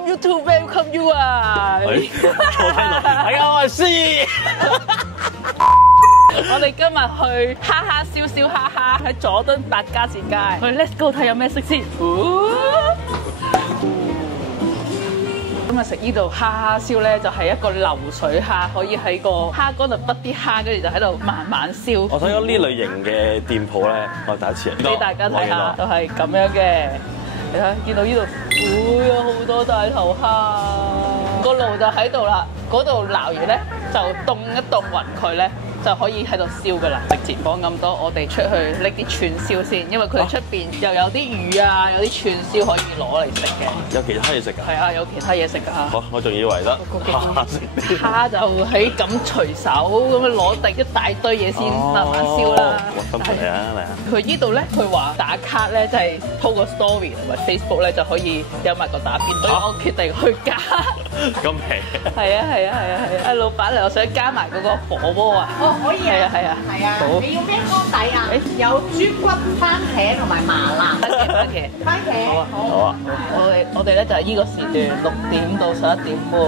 Welcome you to welcome you 啊！我聽到，係啊，我係師。我哋今日去哈哈笑笑哈哈喺佐敦百家士街，去 Let's go 睇有咩食先。今日食呢度哈哈燒咧，就係一個流水蝦，可以喺個蝦乾度揼啲蝦，跟住就喺度慢慢燒。我睇咗呢類型嘅店鋪咧，我係第一次嚟。俾大家睇下，就係咁樣嘅。你睇，見到呢度，有好多大頭蝦，個爐就喺度啦。嗰度撈完咧，就凍一凍勻佢咧，就可以喺度燒噶啦。直前講咁多，我哋出去拎啲串燒先，因為佢出邊又有啲魚啊，有啲串燒可以攞嚟食嘅。有其他嘢食㗎？係啊，有其他嘢食㗎。好，我仲以為得蝦食啲。蝦就喺咁隨手咁樣攞定一大堆嘢先慢慢燒啦。哇，辛苦你啊，嚟啊！佢呢度咧，佢話打卡咧，就係 po 個 story 同埋 Facebook 咧就可以有埋個打邊，所以我決定去加。咁皮。係啊係啊係啊係啊！老闆嚟，我想加埋嗰個火鍋啊！哦，可以啊，係啊係啊，好你要咩湯底啊？有豬骨、番茄同埋麻辣。番茄。番茄，好啊好啊。我哋咧就係呢個時段6點到11點半，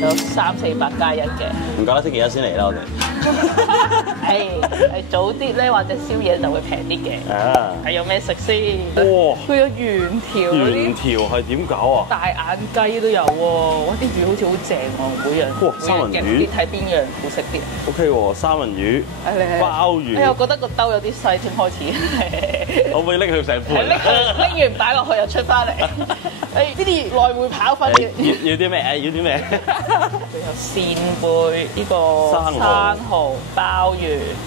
有300-400加一嘅。唔怪得星期一先嚟啦，我哋。係早啲咧，或者宵夜就會平啲嘅。啊。係有咩食先？哇！佢有原條嗰啲。原條係點搞啊？大眼雞都有喎，哇！啲魚好似好正喎，每樣。哇三文魚你睇邊樣好食啲？ OK 喎，三文魚、鮑魚。我覺得個兜有啲細添，開始。可唔可以拎佢成盤？拎完擺落去又出翻嚟。誒，呢啲來回跑分嘅。要啲咩？要啲咩？佢有扇貝，呢個生蠔、鮑魚、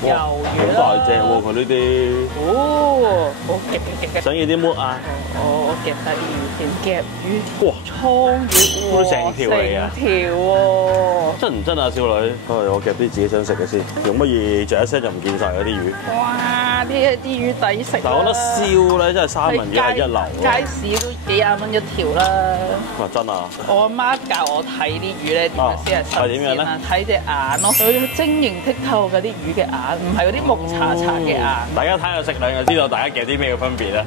魷魚啦。好大隻喎，佢呢啲。哦，好夾。想要啲乜啊？我夾晒啲魚先，夾魚。哇！倉魚，都成條嚟㗎。成條喎。真唔真啊，少女？我夾啲自己想食嘅先。用乜嘢著一聲就唔見晒嗰啲魚？哇！啲魚抵食。但係我覺得燒咧，真係三文魚係一流。街市都幾廿蚊一條啦。哇！真啊！我阿媽教我睇啲魚咧點樣先係新鮮啊？睇隻眼咯，佢晶瑩剔透嗰啲魚嘅眼，唔係嗰啲木查查嘅眼。大家睇下食量就知道大家夾啲咩嘅分別啦。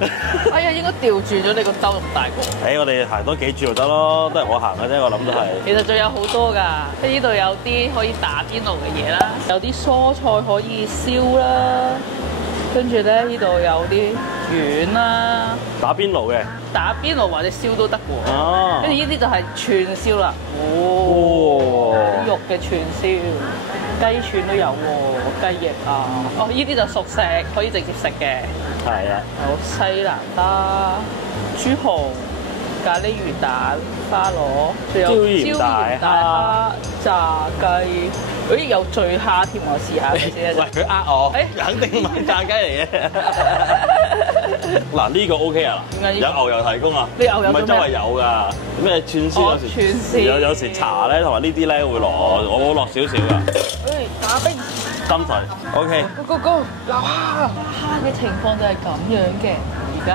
哎呀，應該調轉咗你個兜咁大個。我哋行多幾轉就得咯，都係我行嘅啫，我諗都係。其實仲有好多㗎，呢度有啲可以打邊爐嘅嘢啦，有啲蔬菜可以燒啦，跟住咧呢度有啲丸啦，打邊爐嘅，打邊爐或者燒都得喎。哦，跟住呢啲就係串燒啦，哦，肉嘅串燒，雞串都有喎，雞翼啊，哦呢啲就熟食，可以直接食嘅。係啊，有西蘭花、豬紅、咖喱魚蛋、花螺，仲有椒鹽大蝦、炸雞，誒有醉蝦添，我試下先。喂，佢我，肯定唔係炸雞嚟嘅。嗱呢個 OK 啊，有牛油提供啊，你牛油唔係周圍有㗎，咩串燒有時茶咧，同埋呢啲咧會落，我會落少少㗎。誒打冰心水 OK。Go！ 哇，蝦嘅情況就係咁樣嘅，而家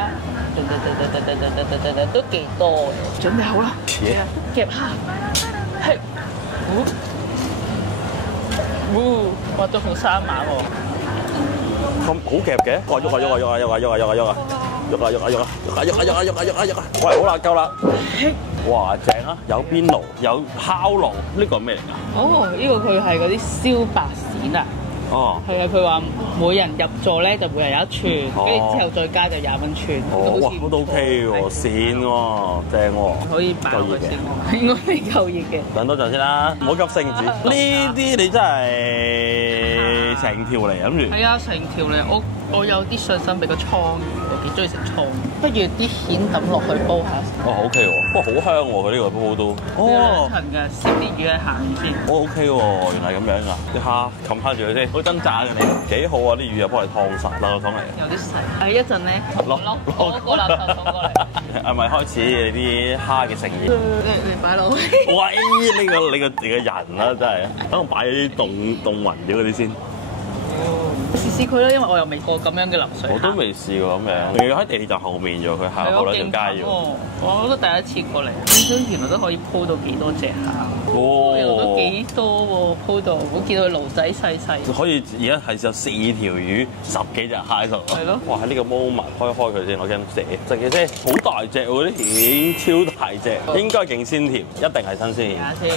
都幾多嘅。準備好啦，夾蝦，係，哇都好生猛喎。咁好夾嘅，哇喐啊！喂，好啦，夠啦。哇，正啊！有邊爐，有烤爐，呢個係咩嚟㗎？哦，呢個佢係嗰啲燒白鱔啊。哦，係啊，佢話每人入座咧就每人有一串，跟住之後再加就20蚊串。哇，都 OK 喎，鮮喎，正喎。可以擺落去先，應該未夠熱嘅。等多陣先啦，唔好急性子。呢啲你真係成條嚟諗住。係啊，成條嚟，我有啲信心俾個倉魚，我幾中意食倉魚。不如啲蜆抌落去煲下。哦 OK 喎，不過好香喎，佢呢個煲都。哦，層嘅，燒啲魚喺下面先。哦 OK 喎，原來咁樣㗎。啲蝦冚翻住佢先，好掙扎嘅你。幾好啊！啲魚又幫你燙晒，垃圾桶嚟。有啲細。係一陣咧，攞個垃圾桶過嚟。係咪開始你啲蝦嘅誠意？你擺落去。喂，你個人啦，真係。等我擺啲凍暈咗嗰啲先。試試佢啦，因為我又未過咁樣嘅流水。我都未試過咁樣，仲要喺地鐵站後面啫，佢行後兩條街啫。我都第一次過嚟，唔知原來都可以鋪到幾多隻蝦。哦，又都幾多喎，鋪到我見到佢鱸仔細細。可以而家係有4條魚、10幾隻蟹喺度。係咯。哇！喺呢個 moment 開佢先，我驚死。食嘅啫，好大隻喎，啲蜆超大隻，應該勁鮮甜，一定係新鮮。睇下先，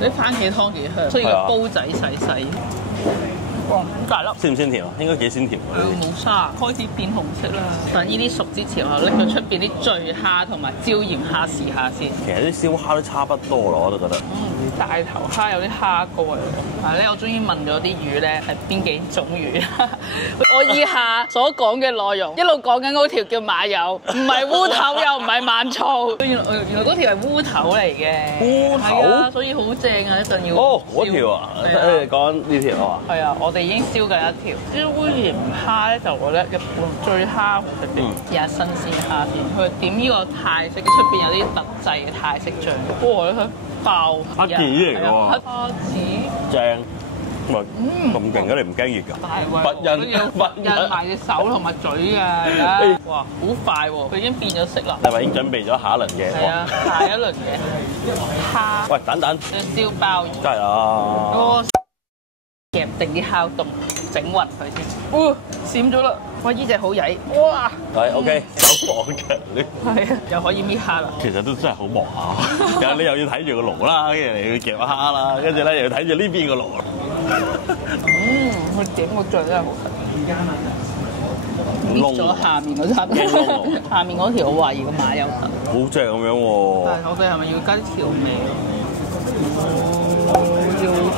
啲番茄湯幾香，所以個煲仔細細。哇，好大粒！鮮唔鮮甜啊？應該幾鮮甜㗎。冇沙，開始變紅色啦。等呢啲熟之前，我拎咗出邊啲醉蝦同埋椒鹽蝦試下先。其實啲燒蝦都差不多咯，我都覺得。大頭蝦有啲蝦膏嚟嘅，但係咧我終於問咗啲魚咧係邊幾種魚。我以下所講嘅內容一路講緊嗰條叫馬友，唔係烏頭又唔係晚醋。原來嗰條係烏頭嚟嘅。烏頭係啊，所以好正啊！一陣要哦，嗰條啊，誒講呢條啊嘛。係啊，我哋已經燒緊一條。啲烏鹽蝦咧就我覺得一般，醉蝦好食啲。試下新鮮蝦先，佢點呢個泰式，出邊有啲特製嘅泰式醬。哇！你睇爆蝦子嚟㗎喎，蝦子正。喂，咁勁嘅你唔驚熱㗎？大胃，不印埋隻手同埋嘴㗎，而家哇好快喎，佢已經變咗色啦。係咪已經準備咗下一輪嘅？係啊，下一輪嘅蝦。喂，等等，燒鮑魚。真係啊！夾定啲烤凍，整勻佢先。哇，閃咗啦！哇，呢隻好曳。哇！係 OK，手放嘅你。係啊，又可以搣蝦啦。其實都真係好忙下，然後你又要睇住個爐啦，跟住你要夾蝦啦，跟住咧又要睇住呢邊個爐。佢整個醬真係好食。搣咗下面嗰餐，下面嗰條我懷疑個馬有藤。好正咁樣喎！但係我哋係咪要加啲調味？好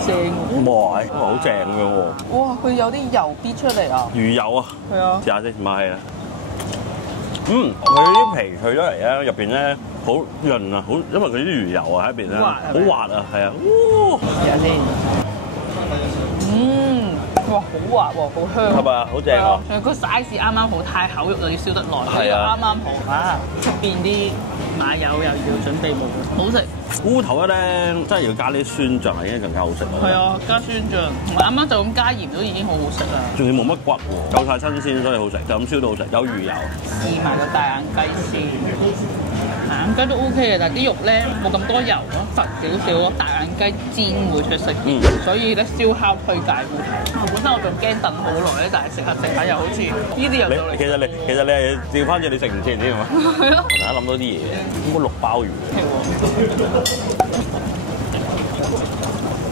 正喎！哇，好正咁樣喎！哇，佢有啲油逼出嚟啊！魚油啊！係啊，試下先，唔係啊！佢啲皮脆咗嚟咧，入邊咧好潤啊，好，因為佢啲魚油啊喺邊咧，好滑啊，係啊！試下先。哇，好滑喎，好香。係咪啊？好正啊！佢 size 啱啱好，太厚肉就要燒得耐。係啊，啱啱好啊！出邊啲馬友又要準備冇，好食。烏頭咧真係要加啲酸醬嚟，已經更加好食啦。係啊，加酸醬，同埋啱啱就咁加鹽都已經好好食啦。仲要冇乜骨喎，夠晒新鮮，所以好食。就咁燒都好食，有魚油。試埋個大眼雞先，大眼雞都 OK 嘅，但係啲肉咧冇咁多油咯，實少少咯。大眼雞煎會出色啲，所以咧燒烤推介烏頭。本身我仲驚等好耐咧，但係食下又好似呢啲又到嚟。其實你係調翻轉你食唔切添啊？係咯。大家諗到啲嘢，應該綠鮑魚。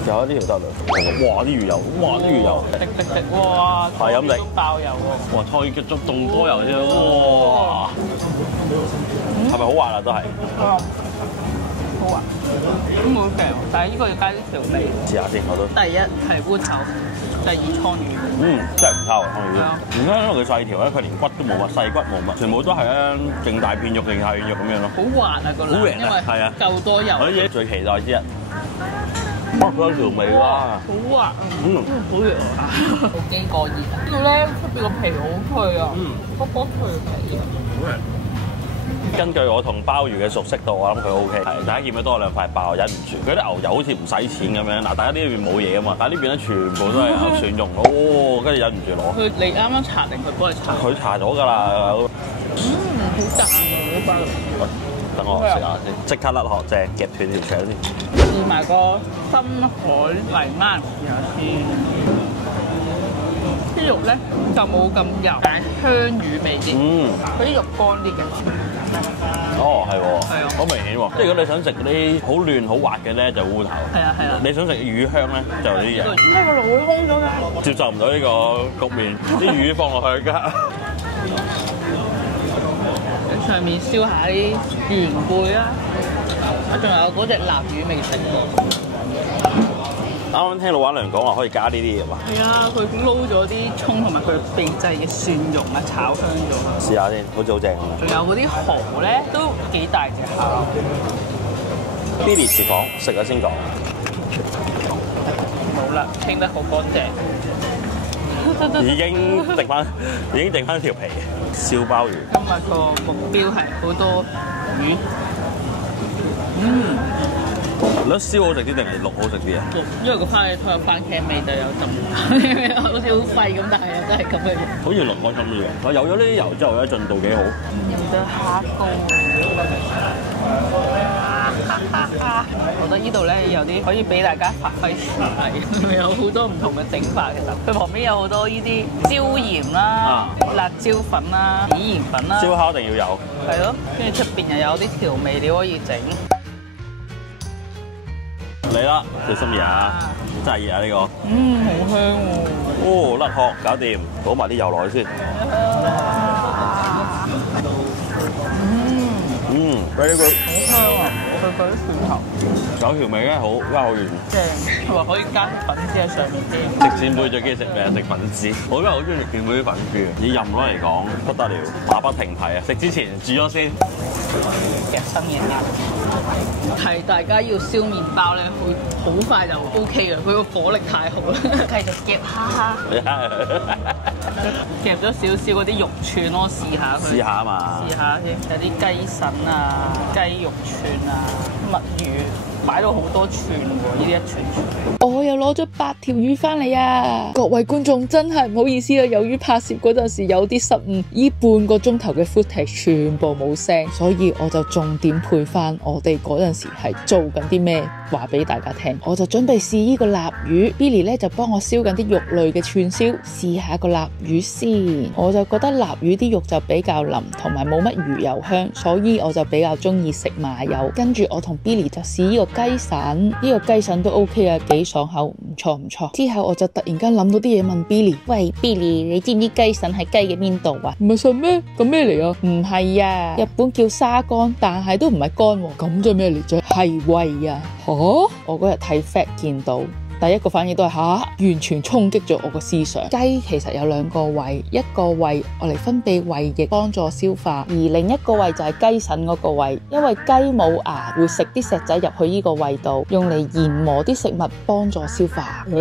有呢條得啦！哇啲魚油，哇啲魚油，滴哇！係咁滴，爆油喎！哇！菜結咗仲多油添，哇！係咪好滑啊？都係。好滑，都冇平，但係呢個要加啲調味。試下先，我都。第一係烏頭，第二倉魚。真係唔差喎，倉魚。係啊。而家因為佢細條咧，佢連骨都冇乜，細骨冇乜，全部都係咧勁大片肉、勁大片肉咁樣咯。好滑啊個腩，因為夠多油。我啲最期待之一。哇！佢有調味啦。好滑，好熱啊！好驚過熱。呢個咧出邊個皮好脆啊，卜卜脆皮啊。根據我同鮑魚嘅熟悉度，我諗佢 OK。係，大家見到多兩塊爆，忍唔住。佢啲牛油好似唔使錢咁樣。嗱，大家呢邊冇嘢啊嘛，但係呢邊咧全部都係牛蒜蓉，跟住忍唔住攞。佢你啱啱搽定佢幫你搽？佢搽咗㗎啦。好彈啊！啲鮑魚。等我食下先，即刻甩殼，正夾斷條腸先。試埋個深海泥鯭試下先。啲肉咧就冇咁油，但係香魚味啲。佢啲肉乾啲嘅。哦，係喎。係啊。好明顯喎。即係如果你想食嗰啲好嫩好滑嘅咧，就烏頭。係啊係啊。你想食魚香咧，就呢啲嘢。咩個爐會空咗㗎？接受唔到呢個局面，啲魚放落去㗎。喺上面燒下啲元貝啊！仲有嗰隻臘魚未食過。啱啱聽老闆娘講話可以加呢啲嘢嘛？係啊，佢撈咗啲葱同埋佢秘製嘅蒜蓉啊，炒香咗。試下先，好似好正。仲有嗰啲蠔咧，都幾大隻下。Billy 廚房食咗先講。冇啦，清得好乾淨。已經剩翻條皮。燒鮑魚。今日個目標係好多魚。你覺得燒好食啲定係淥好食啲啊？因為個番茄湯有番茄味就有浸，好似好廢咁，但係又真係咁嘅樣。好似淥開心啲喎。有咗呢啲油之後咧，進度幾好。有得蝦膏。我覺得呢度咧有啲可以俾大家發揮廚藝，有好多唔同嘅整法。其實佢旁邊有好多呢啲椒鹽啦、辣椒粉啦、孜然粉啦。燒烤一定要有。係咯，跟住出邊又有啲調味料可以整。嚟啦，小心熱啊！真係熱啊呢個。好香喎！哦，甩殼搞掂，倒埋啲油落去先。very good。好香啊！佢嗰啲蒜頭有調味咧，好加好完。正，佢話可以加粉絲喺上面添。食扇貝最中意食咩？食粉絲。我真係好中意食扇貝啲粉絲嘅。以任攞嚟講，不得了，馬不停蹄啊！食之前煮咗先。夾新嘅啦，係大家要燒麵包咧，會好快就 OK 嘅。佢個火力太好啦，繼續夾蝦，夾咗少少嗰啲肉串咯，試下佢。試下啊嘛！試下先，有啲雞腎啊、雞肉串啊、墨魚。買到好多串喎，呢啲一串串。我又攞咗8條魚翻嚟啊！各位觀眾真係唔好意思啊，由於拍攝嗰陣時有啲失誤，呢半個鐘頭嘅 footage 全部冇聲，所以我就重點配翻我哋嗰陣時係做緊啲咩，話俾大家聽。我就準備試呢個臘魚 ，Billy 咧就幫我燒緊啲肉類嘅串燒，試下個臘魚先。我就覺得臘魚啲肉就比較腍，同埋冇乜魚油香，所以我就比較中意食麻油。跟住我同 Billy 就試呢個雞腎，呢個雞腎都 OK 啊，幾爽口，唔錯唔錯。之後我就突然間諗到啲嘢問 Billy， 喂 Billy， 你知唔知雞腎喺雞嘅邊度啊？唔係腎咩？咁咩嚟啊？唔係啊，日本叫沙肝，但係都唔係肝喎。咁即係咩嚟啫？係胃啊！吓，我嗰日睇 Fact 見到。第一個反應都係吓，完全衝擊咗我個思想。雞其實有2個胃，一個胃我嚟分泌胃液幫助消化，而另一個胃就係雞腎嗰個胃，因為雞冇牙會食啲石仔入去呢個胃度，用嚟研磨啲食物幫助消化。原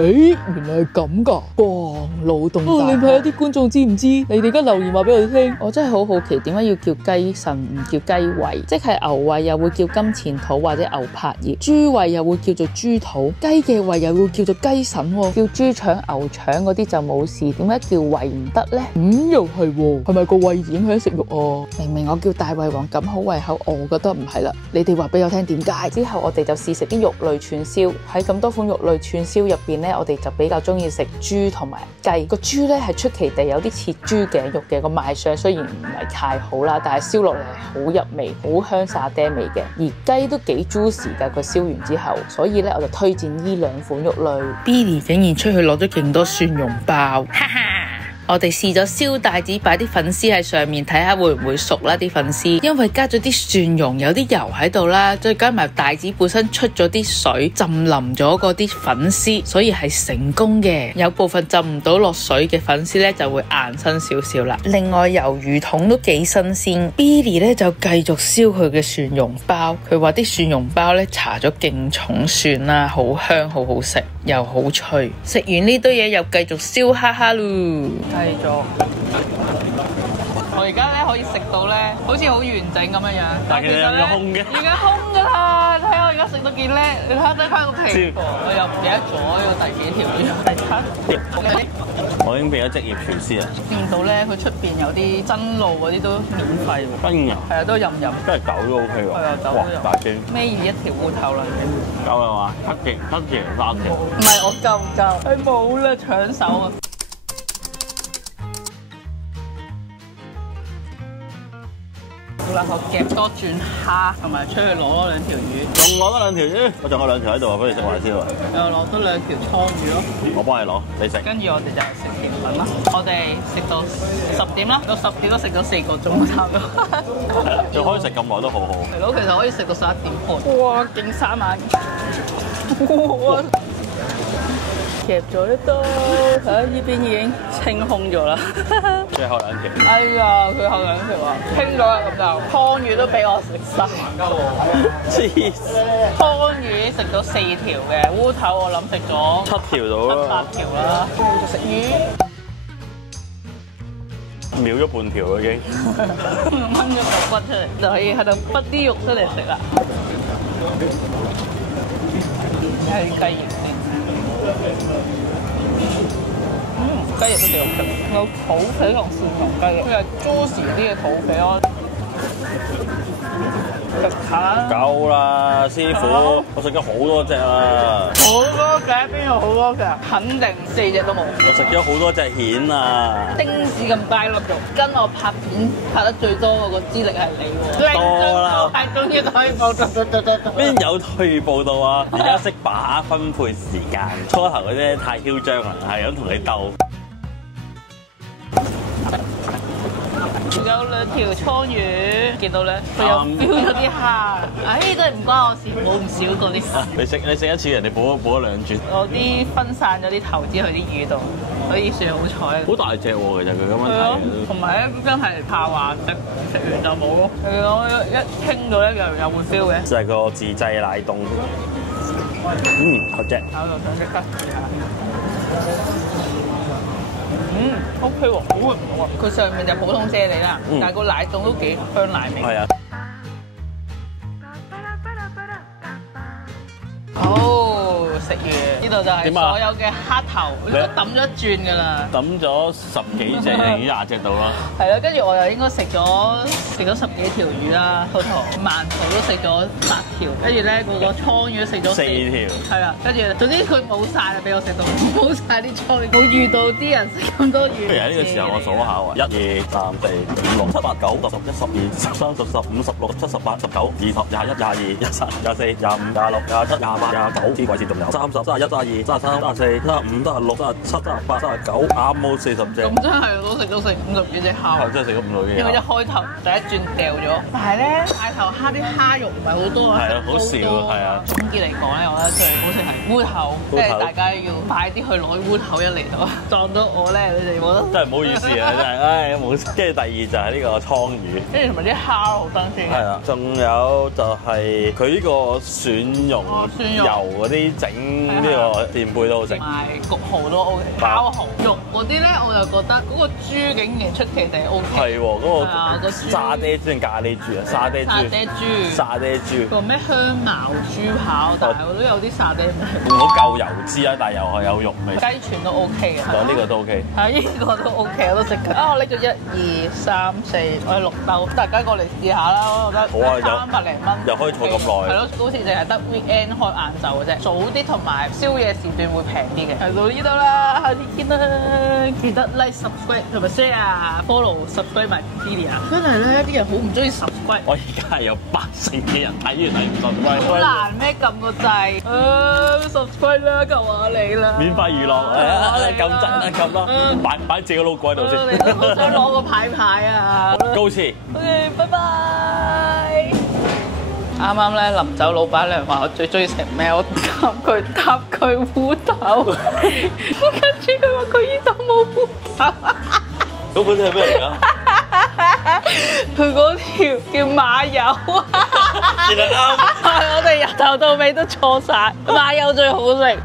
來係咁噶，哇，腦洞大開。你睇下啲觀眾知唔知？你哋而家留言話俾我哋聽。我真係好好奇點解要叫雞腎唔叫雞胃，即係牛胃又會叫金錢肚或者牛柏葉，豬胃又會叫做豬肚，雞嘅胃又會叫做雞腎喎，叫豬腸、牛腸嗰啲就冇事，點解叫胃唔得呢？又係喎，係咪個胃影響食肉啊？明明我叫大胃王咁好胃口，我覺得唔係啦。你哋話俾我聽點解？之後我哋就試食啲肉類串燒，喺咁多款肉類串燒入邊呢，我哋就比較中意食豬同埋雞。個豬呢係出奇地有啲似豬頸肉嘅，個賣相雖然唔係太好啦，但係燒落嚟係好入味，好香沙爹味嘅。而雞都幾 juicy 㗎，佢燒完之後，所以呢，我就推薦呢2款肉類。Billy 竟然出去攞咗勁多蒜蓉包，哈哈！我哋試咗燒帶子，擺啲粉絲喺上面，睇下會唔會熟啦啲粉絲。因為加咗啲蒜蓉，有啲油喺度啦，再加埋帶子本身出咗啲水，浸腍咗嗰啲粉絲，所以係成功嘅。有部分浸唔到落水嘅粉絲咧，就會硬身少少啦。另外魷魚筒都幾新鮮。Billy 咧就繼續燒佢嘅蒜蓉包，佢話啲蒜蓉包咧搽咗勁重蒜啦，好香好好食，又好脆。食完呢堆嘢又繼續燒蝦蝦咯。繼續，我而家咧可以食到咧，好似好完整咁樣樣。但係其實有空嘅，而家空㗎啦！睇下我而家食到幾叻，你睇下得翻個皮。我又唔記得咗呢個第幾條魚，第7。我已經變咗職業廚師啦。見到咧，佢出邊有啲真露嗰啲都免費喎。真啊？係啊，都任。真係狗都 OK 喎。係啊，狗都有。大件。咩意一條烏頭啦？夠啦嘛？7條、3條。唔係我夠唔夠？係冇啦，搶手啊！好啦，我夾多轉蝦，同埋出去攞多2條魚。仲攞多2條魚？我仲有2條喺度啊，不如食埋先喎。又攞多2條倉魚咯。我幫你攞，你食。跟住我哋就食甜品啦。我哋食到10點啦，到10點都食咗4個鐘差唔多。仲可以食咁耐都好好。係咯，其實可以食到11點半。哇，勁生猛！哇！夾咗一刀，睇下呢邊已經清空咗啦。最後2條。哎呀，佢後2條啊，清咗啦咁就。湯魚都俾我食晒。黐線！湯魚食咗4條嘅，烏頭我諗食咗7條到啦。7、8條啦。繼續食魚。秒咗半條啦已經。掹咗嚿骨出嚟，就可以喺度剝啲肉出嚟食啦。睇下啲雞翼先，雞翼都幾好食，有土皮同蒜蓉雞翼，佢係 juicy 啲嘅土皮咯。食下夠啦，師傅，我食咗好多隻啦。好多隻，邊有好多隻？肯定4隻都冇。我食咗好多隻蜆啊！丁子咁大粒肉，跟我拍片拍得最多嗰個資歷係你喎。多啦係終於可以報到。邊有退步到啊？而家識把握分配時間，初頭嗰啲太囂張啦，係咁同你鬥。有2條倉魚，見到咧佢又飆咗啲蝦，唉真係唔關我事，冇唔少嗰啲。你食一次，人哋補咗2轉。我啲分散咗啲投資去啲魚度，所以算好彩。好大隻喎，其實佢咁樣係咯，睇。同埋咧真係怕話食完就冇咯。我一傾到咧又會 feel 嘅。就係個自製奶凍。好隻。搞到想即刻試下。OK 喎，好唔同喎。佢上面就普通啫喱啦，但係個奶凍都幾香奶味。係啊。好，食完呢度就係所有嘅蝦頭，呢個抌咗一轉㗎啦。抌咗10幾隻定20隻到啦。係啦，跟住我又應該食咗10幾條魚啦，total 饅頭都食咗8條，跟住咧嗰個倉魚食咗4條。係啦，跟住總之佢冇晒啦，俾我食到冇晒啲倉魚，冇遇到啲人食咁多魚。不如喺呢個時候我數下喎，1、2、3、4、5、6、7、8、9、10、11、12、13、15、16、17、18、19、20、21、22、23、24、25、26、27、28、29，啲鬼線仲有30、31、32、33、34、35、36、37、38、39，啱冇40隻。咁真係都食50幾隻蝦。係真係食咗50幾隻。因為一開頭第一轉掉咗，但係咧大頭蝦啲蝦肉唔係好多啊。係啊，好少係啊。總結嚟講咧，我覺得最好食係烏頭，即係大家要快啲去攞烏頭一嚟到，撞到我咧，你哋覺得真係唔好意思啊，真係，唉冇。跟住第二就係呢個倉魚，跟住同埋啲蝦好新鮮。係啦，仲有就係佢呢個蒜蓉油嗰啲整呢個墊背都好食，同埋焗蠔都 OK，烤蠔肉嗰啲咧，我就覺得嗰個豬竟然出奇地 OK。係喎，嗰個豬沙爹豬定咖喱豬啊？沙爹豬，沙爹豬。個咩香茅豬扒，但係我都有啲沙爹味。唔好夠油脂啊，但係又係有肉味。雞串都 OK 嘅，呢個都 OK。係呢個都 OK，我都食緊。啊，我拎咗1、2、3、4，我係6兜，大家過嚟試下啦，我覺得好啊300零蚊，又可以坐咁耐。係咯，好似淨係得 weekend 開晏晝嘅啫，早啲同埋宵夜時段會平啲嘅。嚟到呢度啦，下次見啦，記得 like、subscribe 同埋 share、follow、subscribe 埋 Celia。真係咧，啲人好唔中意 subscribe。我而家係有80%嘅人睇完睇唔 subscribe。好難咩？撳個掣，subscribe 啦，求下你啦。免費娛樂，撳真啊，撳啦，擺自己個 logo喺度先。你都好想攞個牌啊！高士。OK，拜拜。啱啱咧臨走，老闆娘話我最中意食咩？我答佢烏頭，跟住佢話佢呢度冇烏頭。嗰本係咩嚟㗎？佢嗰條叫馬友啊！原來啱。我哋由頭到尾都錯晒，馬友最好食。